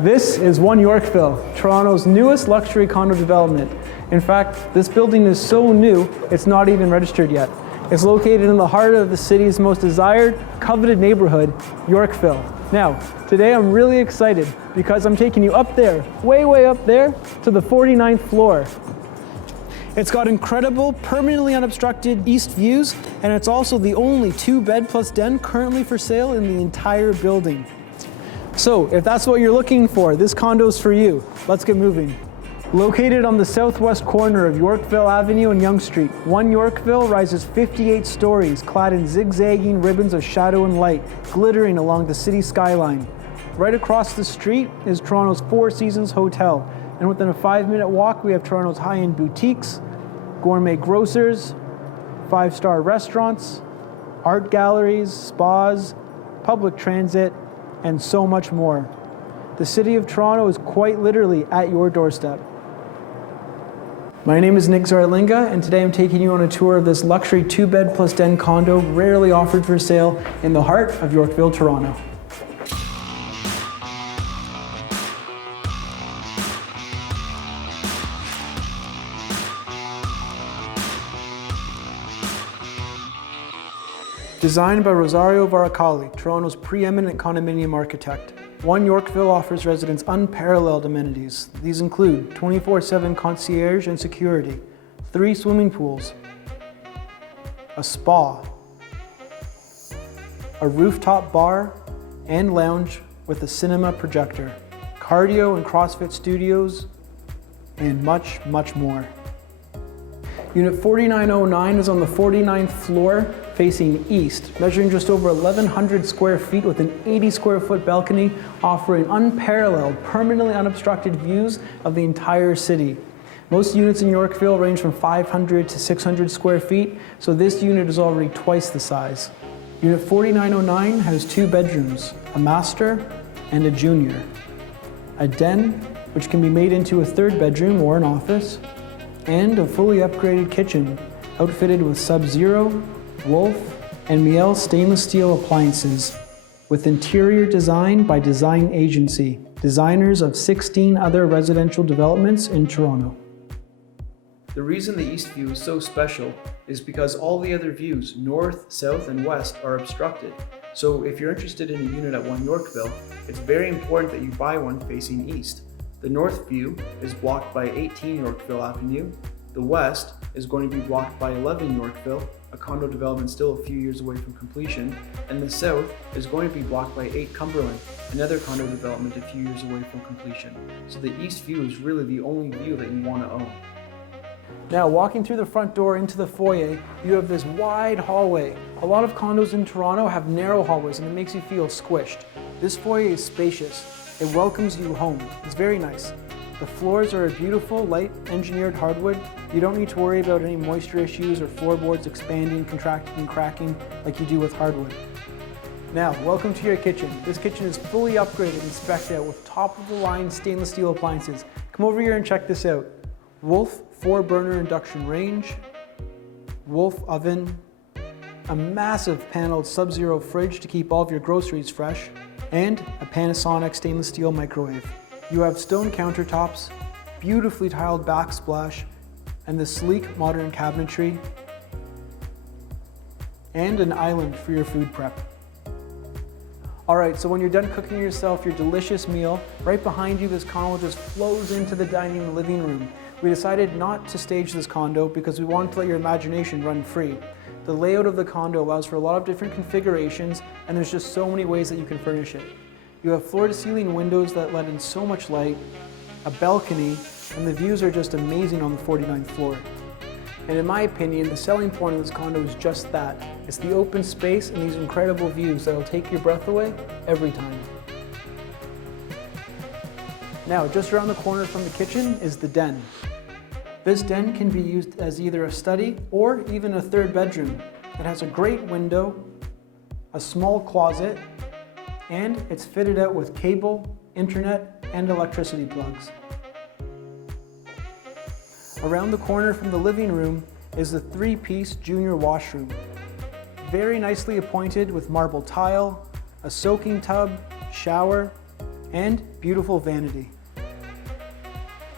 This is One Yorkville, Toronto's newest luxury condo development. In fact, this building is so new, it's not even registered yet. It's located in the heart of the city's most desired, coveted neighborhood, Yorkville. Now, today I'm really excited because I'm taking you up there, way up there, to the 49th floor. It's got incredible, permanently unobstructed east views, and it's also the only 2-bed plus den currently for sale in the entire building. So, if that's what you're looking for, this condo's for you. Let's get moving. Located on the southwest corner of Yorkville Avenue and Yonge Street, One Yorkville rises 58 stories, clad in zigzagging ribbons of shadow and light, glittering along the city skyline. Right across the street is Toronto's Four Seasons Hotel, and within a 5-minute walk, we have Toronto's high-end boutiques, gourmet grocers, 5-star restaurants, art galleries, spas, public transit, and so much more. The city of Toronto is quite literally at your doorstep. My name is Zarlenga, and today I'm taking you on a tour of this luxury 2-bed plus den condo rarely offered for sale in the heart of Yorkville, Toronto. Designed by Rosario Varacalli, Toronto's preeminent condominium architect, One Yorkville offers residents unparalleled amenities. These include 24/7 concierge and security, 3 swimming pools, a spa, a rooftop bar and lounge with a cinema projector, cardio and CrossFit studios, and much more. Unit 4909 is on the 49th floor, facing east, measuring just over 1,100 square feet with an 80 square foot balcony, offering unparalleled, permanently unobstructed views of the entire city. Most units in Yorkville range from 500 to 600 square feet, so this unit is already twice the size. Unit 4909 has 2 bedrooms, a master and a junior, a den, which can be made into a 3rd bedroom or an office, and a fully upgraded kitchen, outfitted with Sub-Zero, Wolf, and Miele stainless steel appliances, with interior design by Design Agency, designers of 16 other residential developments in Toronto. The reason the east view is so special is because all the other views, north, south, and west, are obstructed. So if you're interested in a unit at One Yorkville, it's very important that you buy one facing east. The north view is blocked by 18 Yorkville Avenue. The west is going to be blocked by 11 Yorkville, a condo development still a few years away from completion, and the south is going to be blocked by 8 Cumberland, another condo development a few years away from completion. So the east view is really the only view that you want to own. Now, walking through the front door into the foyer, you have this wide hallway. A lot of condos in Toronto have narrow hallways and it makes you feel squished. This foyer is spacious. It welcomes you home. It's very nice. The floors are a beautiful, light engineered hardwood. You don't need to worry about any moisture issues or floorboards expanding, contracting, and cracking like you do with hardwood. Now, welcome to your kitchen. This kitchen is fully upgraded and spec'd out with top-of-the-line stainless steel appliances. Come over here and check this out. Wolf 4-burner induction range, Wolf oven, a massive paneled Sub-Zero fridge to keep all of your groceries fresh, and a Panasonic stainless steel microwave. You have stone countertops, beautifully tiled backsplash, and the sleek modern cabinetry, and an island for your food prep. Alright, so when you're done cooking yourself your delicious meal, right behind you this condo just flows into the dining and living room. We decided not to stage this condo because we wanted to let your imagination run free. The layout of the condo allows for a lot of different configurations, and there's just so many ways that you can furnish it. You have floor-to-ceiling windows that let in so much light, a balcony, and the views are just amazing on the 49th floor. And in my opinion, the selling point of this condo is just that. It's the open space and these incredible views that'll take your breath away every time. Now, just around the corner from the kitchen is the den. This den can be used as either a study or even a 3rd bedroom. It has a great window, a small closet, and it's fitted out with cable, internet, and electricity plugs. Around the corner from the living room is the 3-piece junior washroom. Very nicely appointed with marble tile, a soaking tub, shower, and beautiful vanity.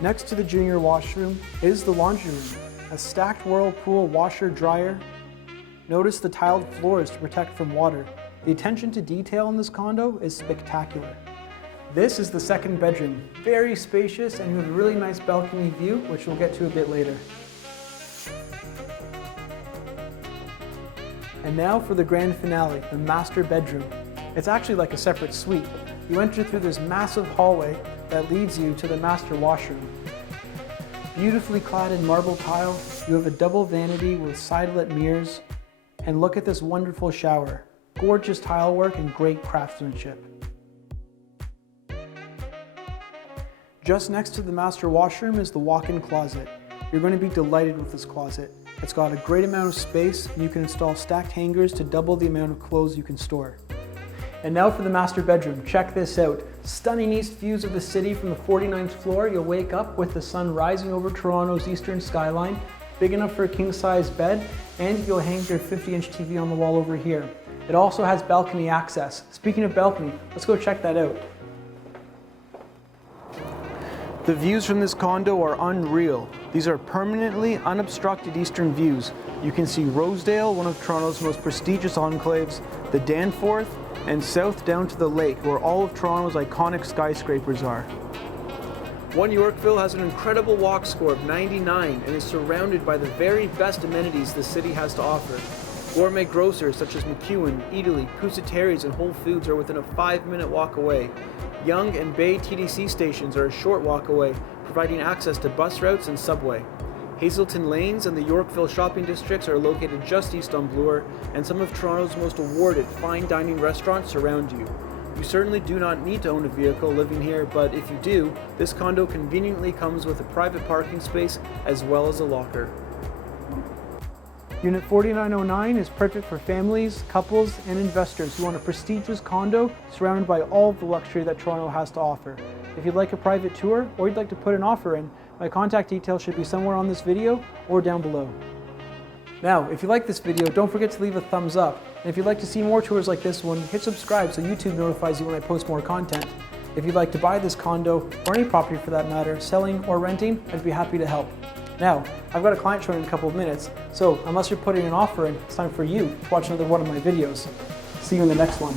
Next to the junior washroom is the laundry room, a stacked whirlpool washer dryer. Notice the tiled floors to protect from water. The attention to detail in this condo is spectacular. This is the second bedroom, very spacious, and you have a really nice balcony view, which we'll get to a bit later. And now for the grand finale, the master bedroom. It's actually like a separate suite. You enter through this massive hallway that leads you to the master washroom. Beautifully clad in marble tile, you have a double vanity with side-lit mirrors, and look at this wonderful shower. Gorgeous tile work and great craftsmanship. Just next to the master washroom is the walk-in closet. You're going to be delighted with this closet. It's got a great amount of space, and you can install stacked hangers to double the amount of clothes you can store. And now for the master bedroom. Check this out. Stunning east views of the city from the 49th floor. You'll wake up with the sun rising over Toronto's eastern skyline, big enough for a king-size bed, and you'll hang your 50-inch TV on the wall over here. It also has balcony access. Speaking of balcony, let's go check that out. The views from this condo are unreal. These are permanently unobstructed eastern views. You can see Rosedale, one of Toronto's most prestigious enclaves, the Danforth, and south down to the lake, where all of Toronto's iconic skyscrapers are. One Yorkville has an incredible walk score of 99 and is surrounded by the very best amenities the city has to offer. Gourmet grocers such as McEwen, Eataly, Pusateri's, and Whole Foods are within a 5-minute walk away. Yonge and Bay TDC stations are a short walk away, providing access to bus routes and subway. Hazelton Lanes and the Yorkville shopping districts are located just east on Bloor, and some of Toronto's most awarded fine dining restaurants surround you. You certainly do not need to own a vehicle living here, but if you do, this condo conveniently comes with a private parking space as well as a locker. Unit 4909 is perfect for families, couples, and investors who want a prestigious condo surrounded by all of the luxury that Toronto has to offer. If you'd like a private tour or you'd like to put an offer in, my contact details should be somewhere on this video or down below. Now, if you like this video, don't forget to leave a thumbs up. And if you'd like to see more tours like this one, hit subscribe so YouTube notifies you when I post more content. If you'd like to buy this condo, or any property for that matter, selling or renting, I'd be happy to help. Now, I've got a client showing in a couple of minutes, so unless you're putting an offer in, it's time for you to watch another one of my videos. See you in the next one.